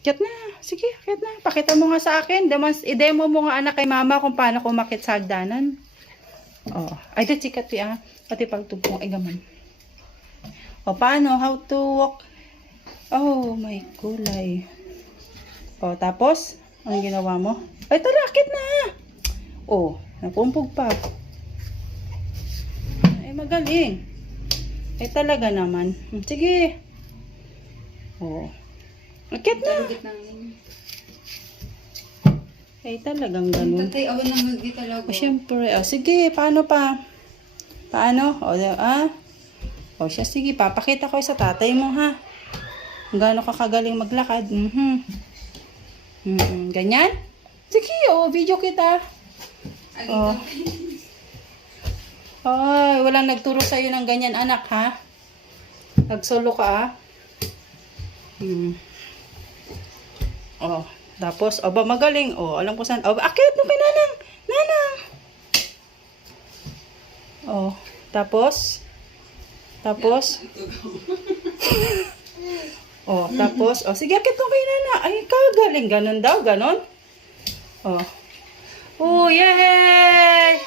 Akyat na. Sige, akyat na. Pakita mo nga sa akin. I-demo mo nga anak kay mama kung paano kumakit sa hagdanan. Oh. Ay, dito sikat ya. Pati pagtugtong. Ay, gaman. O, paano? How to walk? Oh, my kulay. O, tapos? Anong ginawa mo? Ay, tara, akyat na. Oh, napumpog pa. Ay, magaling. Ay, talaga naman. Sige. Oh. Akyat na. Ay, talagang ganun. Tatay, awan lang hindi talaga. O, syempre. O, sige, paano pa? Paano? O, o siya, sige, papakita ko sa tatay mo, ha? Kung gaano ka kagaling maglakad. Ganyan? Sige, o, video kita. O. Ay, walang nagturo sa'yo ng ganyan, anak, ha? Nagsolo ka, ha? Oh, tapos, ba magaling. Oh, alam ko saan. Oh, akit mo kay nanang. Nanang. Oh, tapos. Oh, tapos. Oh, sige, akit mo kay nana. Ay, kagaling. Ganon daw, ganon. Oh. Oh, yay!